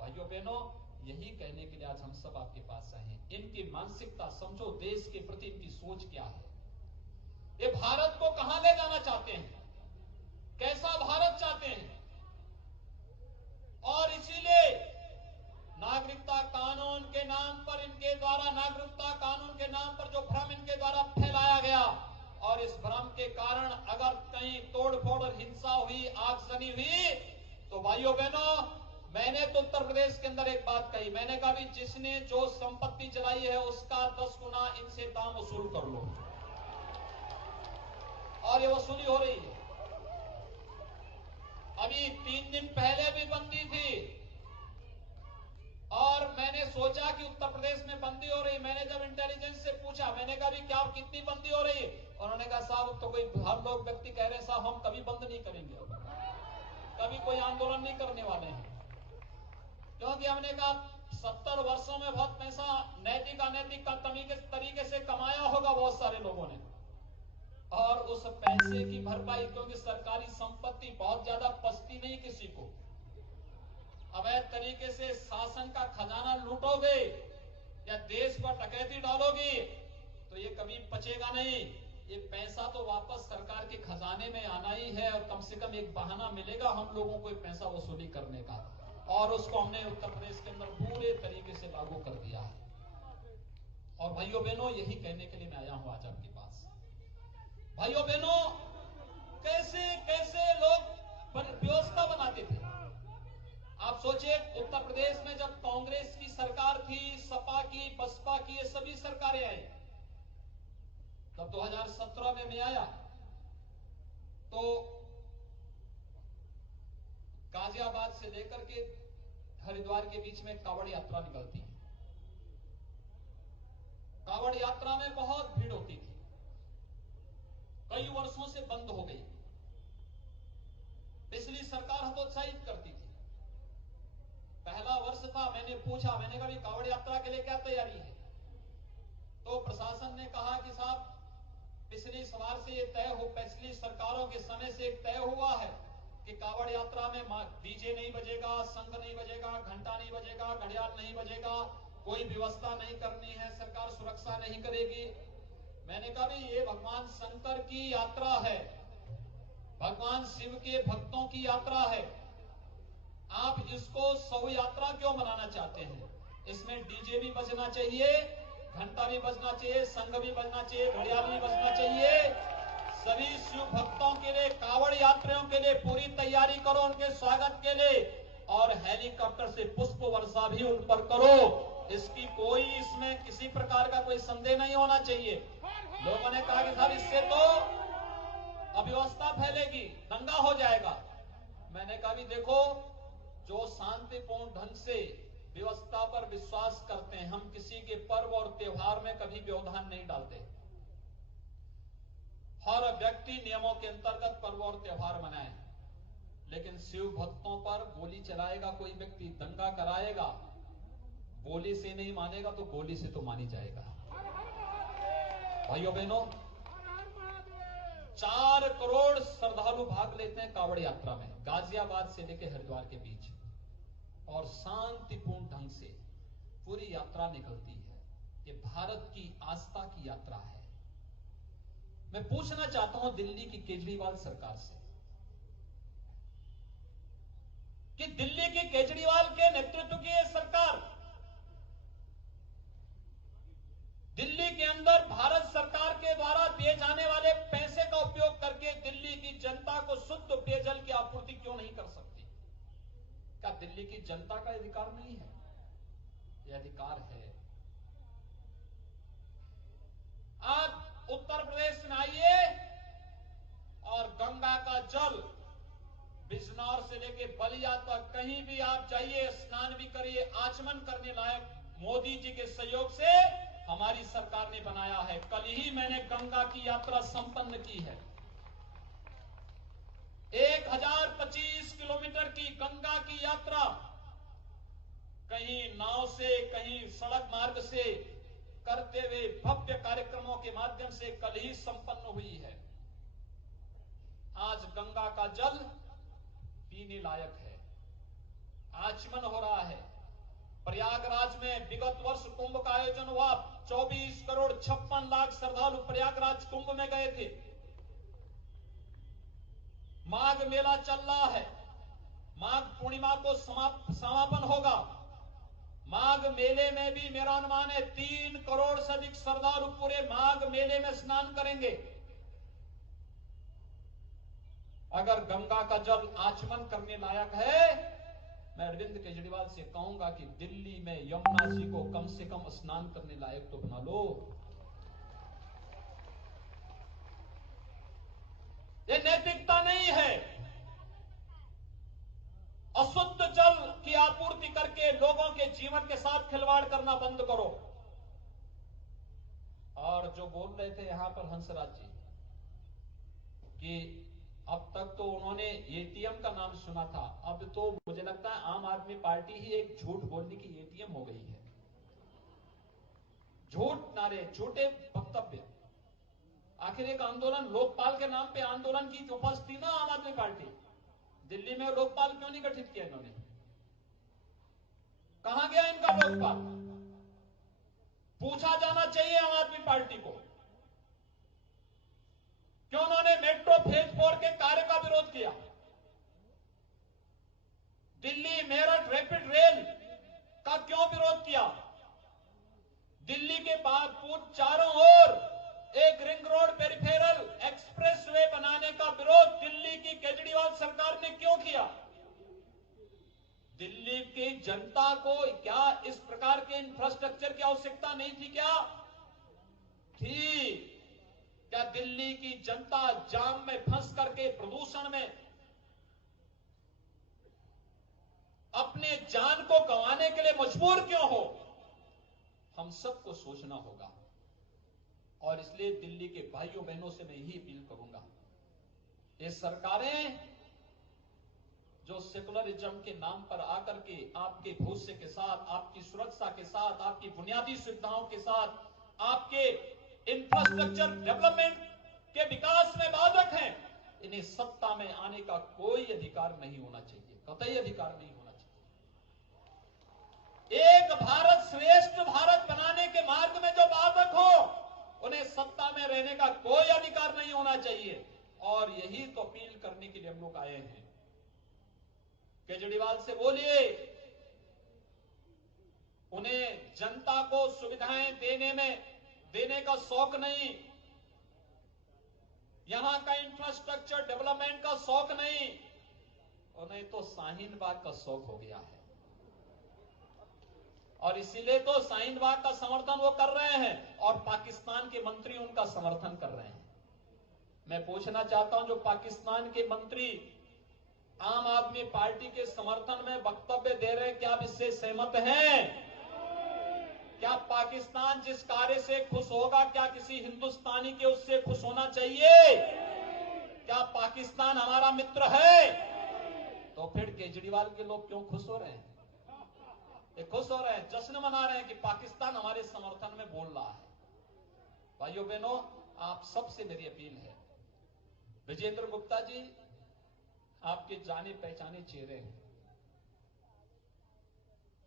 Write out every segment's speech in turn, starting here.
भाइयों बहनों, यही कहने के लिए आज हम सब आपके पास आए हैं। इनकी मानसिकता समझो, देश के प्रति इनकी सोच क्या है, ये भारत को कहां ले जाना चाहते हैं, कैसा भारत चाहते हैं। और इसीलिए नागरिकता कानून के नाम पर इनके द्वारा, नागरिकता कानून के नाम पर जो भ्रम इनके द्वारा फैलाया गया, और इस भ्रम के कारण अगर कहीं तोड़फोड़ और हिंसा हुई, आगजनी हुई, तो भाइयों बहनों, मैंने तो उत्तर प्रदेश के अंदर एक बात कही, मैंने कहा भी जिसने जो संपत्ति चलाई है उसका 10 गुना इनसे दाम वसूल कर लो, और ये वसूली हो रही है। अभी 3 दिन पहले भी बंदी थी, और मैंने सोचा कि उत्तर प्रदेश में बंदी हो रही। मैंने जब इंटेलिजेंस से पूछा, मैंने कहा भी क्या कितनी बंदी हो रही है, उन्होंने कहा साहब तो कोई हर लोग व्यक्ति कह रहे हैं साहब हम कभी बंद नहीं करेंगे, कभी कोई आंदोलन नहीं करने वाले हैं, क्योंकि हमने कहा 70 वर्षों में बहुत पैसा नैतिक अनैतिक का तरीके से कमाया होगा बहुत सारे लोगों ने, और उस पैसे की भरपाई, क्योंकि सरकारी संपत्ति बहुत ज्यादा पचती नहीं किसी को, अवैध तरीके से शासन का खजाना लूटोगे या देश पर डकैती डालोगी तो ये कभी पचेगा नहीं। ये पैसा तो वापस सरकार के खजाने में आना ही है, और कम से कम एक बहाना मिलेगा हम लोगों को पैसा वसूली करने का, और उसको हमने उत्तर प्रदेश के अंदर पूरे तरीके से लागू कर दिया है। और भाइयों बहनों, यही कहने के लिए मैं आया हूं आज आपके पास। भाइयों बहनों, कैसे कैसे लोग व्यवस्था बनाते थे। आप सोचिए, उत्तर प्रदेश में जब कांग्रेस की सरकार थी, सपा की, बसपा की, ये सभी सरकारें आई, तब 2017 में मैं आया तो गाजियाबाद से लेकर के हरिद्वार के बीच में कावड़ यात्रा निकलती है। कावड़ यात्रा में बहुत भीड़ होती थी, कई वर्षों से बंद हो गई। पिछली सरकार हतोत्साहित करती थी। पहला वर्ष था, मैंने पूछा, मैंने कहा कावड़ यात्रा के लिए क्या तैयारी है, तो प्रशासन ने कहा कि साहब पिछली सवार से ये तय हो, पिछली सरकारों के समय से एक तय हुआ है कि कावड़ यात्रा में डीजे नहीं बजेगा, शंख नहीं बजेगा, घंटा नहीं बजेगा, घड़ियाल नहीं बजेगा, कोई व्यवस्था नहीं करनी है, सरकार सुरक्षा नहीं करेगी। मैंने कहा भी ये भगवान शंकर की यात्रा है, भगवान शिव के भक्तों की यात्रा है, आप इसको शव यात्रा क्यों बनाना चाहते हैं। इसमें डीजे भी बजना चाहिए, घंटा भी बजना चाहिए, संघ भी बजना चाहिए, घड़ियाल भी बजना चाहिए। सभी शिव भक्तों के लिए, कावड़ यात्रियों के लिए पूरी तैयारी करो उनके स्वागत के लिए, और हेलीकॉप्टर से पुष्प वर्षा भी उन पर करो। इसकी कोई, इसमें किसी प्रकार का कोई संदेह नहीं होना चाहिए। लोगों ने कहा कि साहब इससे तो अव्यवस्था फैलेगी, दंगा हो जाएगा। मैंने कहा भी देखो, जो शांतिपूर्ण ढंग से व्यवस्था पर विश्वास करते हैं, हम किसी के पर्व और त्योहार में कभी व्यवधान नहीं डालते। हर व्यक्ति नियमों के अंतर्गत पर्व और त्योहार मनाए, लेकिन शिव भक्तों पर गोली चलाएगा कोई व्यक्ति, दंगा कराएगा, गोली से नहीं मानेगा तो गोली से तो मानी जाएगा। भाइयों बहनों, 4 करोड़ श्रद्धालु भाग लेते हैं कावड़ यात्रा में, गाजियाबाद से लेकर हरिद्वार के बीच, और शांतिपूर्ण ढंग से पूरी यात्रा निकलती है। ये भारत की आस्था की यात्रा है। मैं पूछना चाहता हूं दिल्ली की केजरीवाल सरकार से कि दिल्ली की केजरीवाल के नेतृत्व की यह सरकार दिल्ली के अंदर भारत सरकार के द्वारा दिए जाने वाले पैसे का उपयोग करके दिल्ली की जनता को शुद्ध पेयजल की आपूर्ति क्यों नहीं कर सकती। क्या दिल्ली की जनता का अधिकार नहीं है? यह अधिकार है। आप उत्तर प्रदेश में आइए और गंगा का जल बिजनौर से लेके बलिया तक कहीं भी आप जाइए, स्नान भी करिए, आचमन करने लायक मोदी जी के सहयोग से हमारी सरकार ने बनाया है। कल ही मैंने गंगा की यात्रा संपन्न की है। 1025 किलोमीटर की गंगा की यात्रा, कहीं नाव से, कहीं सड़क मार्ग से करते हुए भव्य कार्यक्रमों के माध्यम से कल ही संपन्न हुई है। आज गंगा का जल पीने लायक है, आचमन हो रहा है। प्रयागराज में विगत वर्ष कुंभ का आयोजन हुआ। 24 करोड़ 56 लाख श्रद्धालु प्रयागराज कुंभ में गए थे। माघ मेला चल रहा है, माघ पूर्णिमा को समापन होगा। माघ मेले में भी मेरा अनुमान है 3 करोड़ से अधिक श्रद्धालु पूरे माघ मेले में स्नान करेंगे। अगर गंगा का जल आचमन करने लायक है, मैं अरविंद केजरीवाल से कहूंगा कि दिल्ली में यमुना जी को कम से कम स्नान करने लायक तो बना लो। ये नैतिकता नहीं है। अशुद्ध जल की आपूर्ति करके लोगों के जीवन के साथ खिलवाड़ करना बंद करो। और जो बोल रहे थे यहां पर हंसराज जी कि अब तक तो उन्होंने एटीएम का नाम सुना था, अब तो मुझे लगता है आम आदमी पार्टी ही एक झूठ बोलने की एटीएम हो गई है। झूठ नारे, झूठे वक्तव्य। आखिर एक आंदोलन, लोकपाल के नाम पे आंदोलन की उपस्थित थी ना आम आदमी पार्टी। दिल्ली में लोकपाल क्यों नहीं गठित किया इन्होंने? कहां गया इनका लोकपाल? पूछा जाना चाहिए आम आदमी पार्टी को। क्यों उन्होंने मेट्रो फेज 4 के कार्य का विरोध किया? दिल्ली मेरठ रैपिड रेल का क्यों विरोध किया? दिल्ली के बाद चारों ओर एक रिंग रोड पेरिफेरल एक्सप्रेसवे बनाने का विरोध दिल्ली की केजरीवाल सरकार ने क्यों किया? दिल्ली की जनता को क्या इस प्रकार के इंफ्रास्ट्रक्चर की आवश्यकता नहीं थी क्या? थी। क्या दिल्ली की जनता जाम में फंस करके प्रदूषण में अपने जान को गंवाने के लिए मजबूर क्यों हो? हम सबको सोचना होगा। और इसलिए दिल्ली के भाइयों बहनों से मैं यही अपील करूंगा, ये सरकारें जो सेकुलरिज्म के नाम पर आकर के आपके भविष्य के साथ, आपकी सुरक्षा के साथ, आपकी बुनियादी सुविधाओं के साथ, आपके इंफ्रास्ट्रक्चर डेवलपमेंट के विकास में बाधक हैं, इन्हें सत्ता में आने का कोई अधिकार नहीं होना चाहिए, कतई अधिकार नहीं होना चाहिए। एक भारत श्रेष्ठ भारत बनाने के मार्ग में जो बाधक हो, उन्हें सत्ता में रहने का कोई अधिकार नहीं होना चाहिए। और यही तो अपील करने के लिए हम लोग आए हैं। केजरीवाल से बोलिए, उन्हें जनता को सुविधाएं देने का शौक नहीं, यहां का इंफ्रास्ट्रक्चर डेवलपमेंट का शौक नहीं, उन्हें तो शाहीन बाग का शौक हो गया है। और इसीलिए तो शाहीन बाग का समर्थन वो कर रहे हैं और पाकिस्तान के मंत्री उनका समर्थन कर रहे हैं। मैं पूछना चाहता हूं, जो पाकिस्तान के मंत्री आम आदमी पार्टी के समर्थन में वक्तव्य दे रहे हैं, क्या आप इससे सहमत हैं? क्या पाकिस्तान जिस कार्य से खुश होगा, क्या किसी हिंदुस्तानी के उससे खुश होना चाहिए? क्या पाकिस्तान हमारा मित्र है? तो फिर केजरीवाल के लोग क्यों खुश हो रहे हैं? ये खुश हो रहे हैं, जश्न मना रहे हैं कि पाकिस्तान हमारे समर्थन में बोल रहा है। भाइयों बहनों, आप सबसे मेरी अपील है, विजेंद्र गुप्ता जी आपके जाने पहचाने चेहरे हैं।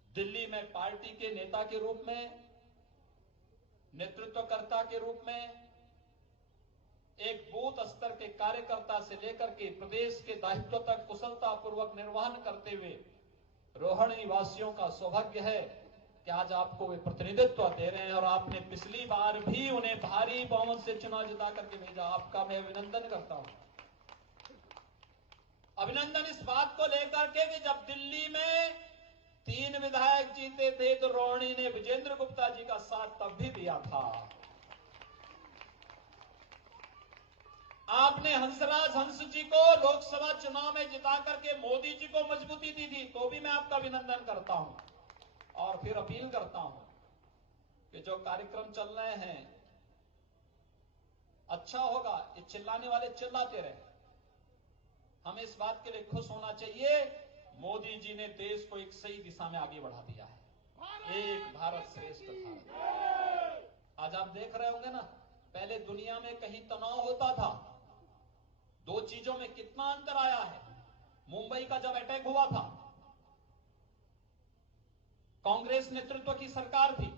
दिल्ली में पार्टी के नेता के रूप में, नेतृत्वकर्ता के रूप में, एक बूथ स्तर के कार्यकर्ता से लेकर के प्रदेश के दायित्व तक कुशलतापूर्वक निर्वहन करते हुए रोहिणी वासियों का सौभाग्य है कि आज आपको वे प्रतिनिधित्व दे रहे हैं। और आपने पिछली बार भी उन्हें भारी बहुमत से चुनाव जिता करके भेजा, आपका मैं अभिनंदन करता हूं। अभिनंदन इस बात को लेकर के कि जब दिल्ली में 3 विधायक जीते थे तो रोहिणी ने विजेंद्र गुप्ता जी का साथ तब भी दिया था। आपने हंस जी को लोकसभा चुनाव में जिता करके मोदी जी को मजबूती दी थी, तो भी मैं आपका अभिनंदन करता हूं। और फिर अपील करता हूं कि जो कार्यक्रम चल रहे हैं, अच्छा होगा ये चिल्लाने वाले चिल्लाते रहे। हमें इस बात के लिए खुश होना चाहिए, मोदी जी ने देश को एक सही दिशा में आगे बढ़ा दिया है, एक भारत श्रेष्ठ भारत। आज आप देख रहे होंगे ना, पहले दुनिया में कहीं तनाव होता था, 2 चीजों में कितना अंतर आया है। मुंबई का जब अटैक हुआ था, कांग्रेस नेतृत्व की सरकार थी।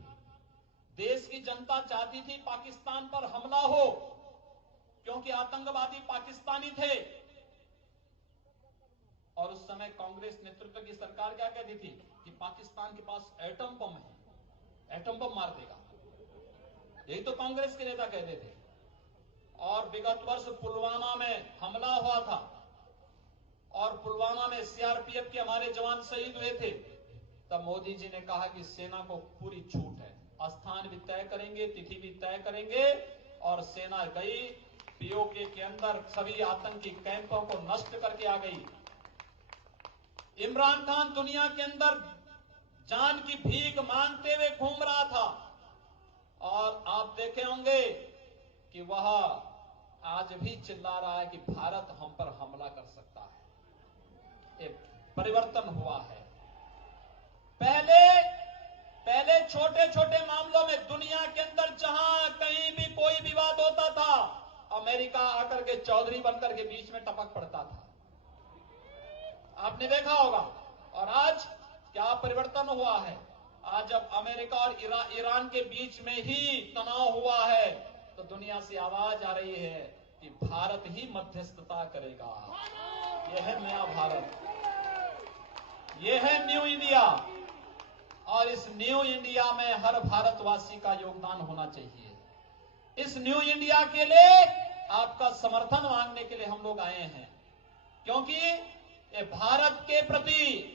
देश की जनता चाहती थी पाकिस्तान पर हमला हो, क्योंकि आतंकवादी पाकिस्तानी थे। और उस समय कांग्रेस नेतृत्व की सरकार क्या कहती थी कि पाकिस्तान के पास एटम बम है, एटम बम मार देगा। यही तो कांग्रेस के नेता कहते थे। और विगत वर्ष पुलवामा में हमला हुआ था और पुलवामा में सीआरपीएफ के हमारे जवान शहीद हुए थे। तब मोदी जी ने कहा कि सेना को पूरी छूट है, स्थान भी तय करेंगे, तिथि भी तय करेंगे। और सेना गई, पीओके के अंदर सभी आतंकी कैंपों को नष्ट करके आ गई। इमरान खान दुनिया के अंदर जान की भीख मांगते हुए घूम रहा था और आप देखे होंगे कि वह आज भी चिल्ला रहा है कि भारत हम पर हमला कर सकता है। एक परिवर्तन हुआ है। पहले छोटे छोटे मामलों में दुनिया के अंदर जहां कहीं भी कोई विवाद होता था, अमेरिका आकर के चौधरी बनकर के बीच में टपक पड़ता था। आपने देखा होगा। और आज क्या परिवर्तन हुआ है। आज जब अमेरिका और ईरान के बीच में ही तनाव हुआ है तो दुनिया से आवाज आ रही है कि भारत ही मध्यस्थता करेगा। यह है नया भारत, यह है न्यू इंडिया। और इस न्यू इंडिया में हर भारतवासी का योगदान होना चाहिए। इस न्यू इंडिया के लिए आपका समर्थन मांगने के लिए हम लोग आए हैं, क्योंकि ये भारत के प्रति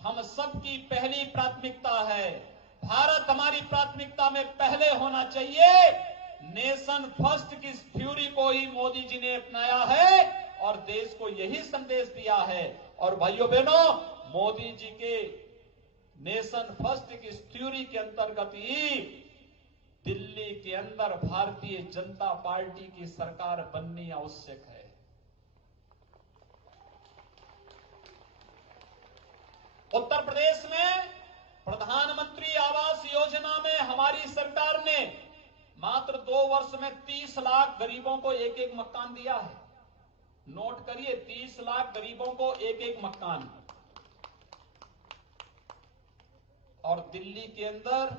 हम सबकी पहली प्राथमिकता है। भारत हमारी प्राथमिकता में पहले होना चाहिए। नेशन फर्स्ट की थ्योरी को ही मोदी जी ने अपनाया है और देश को यही संदेश दिया है। और भाइयों बहनों, मोदी जी के नेशन फर्स्ट की थ्योरी के अंतर्गत ही दिल्ली के अंदर भारतीय जनता पार्टी की सरकार बननी आवश्यक है। उत्तर प्रदेश में प्रधानमंत्री आवास योजना में हमारी सरकार ने मात्र 2 वर्ष में 30 लाख गरीबों को एक एक मकान दिया है। नोट करिए, 30 लाख गरीबों को एक एक मकान। और दिल्ली के अंदर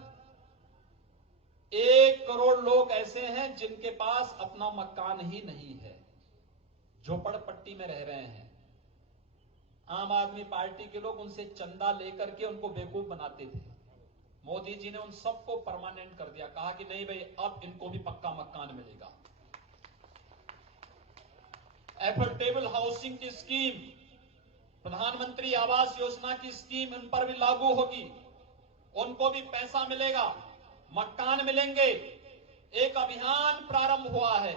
1 करोड़ लोग ऐसे हैं जिनके पास अपना मकान ही नहीं है, झोपड़पट्टी में रह रहे हैं। आम आदमी पार्टी के लोग उनसे चंदा लेकर के उनको बेवकूफ बनाते थे। मोदी जी ने उन सबको परमानेंट कर दिया, कहा कि नहीं भाई, अब इनको भी पक्का मकान मिलेगा। एफोर्डेबल हाउसिंग की स्कीम, प्रधानमंत्री आवास योजना की स्कीम उन पर भी लागू होगी। उनको भी पैसा मिलेगा, मकान मिलेंगे। एक अभियान प्रारंभ हुआ है,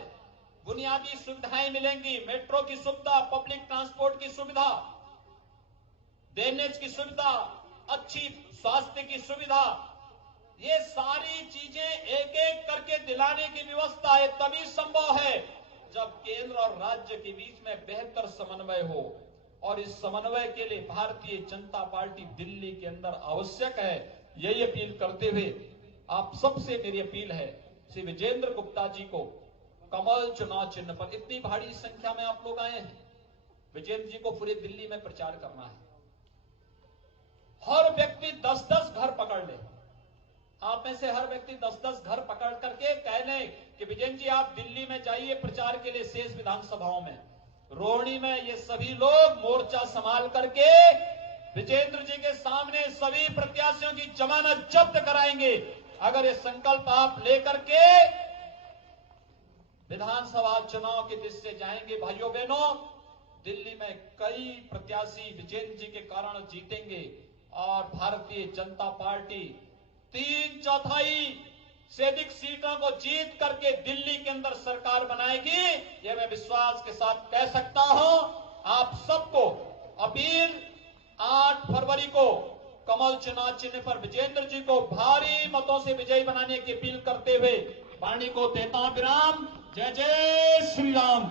बुनियादी सुविधाएं मिलेंगी, मेट्रो की सुविधा, पब्लिक ट्रांसपोर्ट की सुविधा, ड्रेनेज की सुविधा, अच्छी स्वास्थ्य की सुविधा, ये सारी चीजें एक एक करके दिलाने की व्यवस्था है। तभी संभव है जब केंद्र और राज्य के बीच में बेहतर समन्वय हो। और इस समन्वय के लिए भारतीय जनता पार्टी दिल्ली के अंदर आवश्यक है। यही अपील करते हुए आप सबसे मेरी अपील है, श्री विजेंद्र गुप्ता जी को कमल चुनाव चिन्ह पर, इतनी भारी संख्या में आप लोग आए हैं, विजेंद्र जी को पूरे दिल्ली में प्रचार करना है। हर व्यक्ति 10-10 घर पकड़ ले। आप में से हर व्यक्ति 10-10 घर पकड़ करके कह लें कि विजेंद्र जी आप दिल्ली में जाइए प्रचार के लिए, शेष विधानसभाओं में, रोहिणी में ये सभी लोग मोर्चा संभाल करके विजेंद्र जी के सामने सभी प्रत्याशियों की जमानत जब्त कराएंगे। अगर ये संकल्प आप लेकर के विधानसभा चुनाव की दिशा से जाएंगे, भाइयों बहनों, दिल्ली में कई प्रत्याशी विजेंद्र जी के कारण जीतेंगे और भारतीय जनता पार्टी 3/4 से अधिक सीटों को जीत करके दिल्ली के अंदर सरकार बनाएगी। यह मैं विश्वास के साथ कह सकता हूं। आप सबको अपील, 8 फरवरी को कमल चुनाव चिन्ह पर विजेंद्र जी को भारी मतों से विजयी बनाने की अपील करते हुए वाणी को देता विराम। जय जय श्री राम।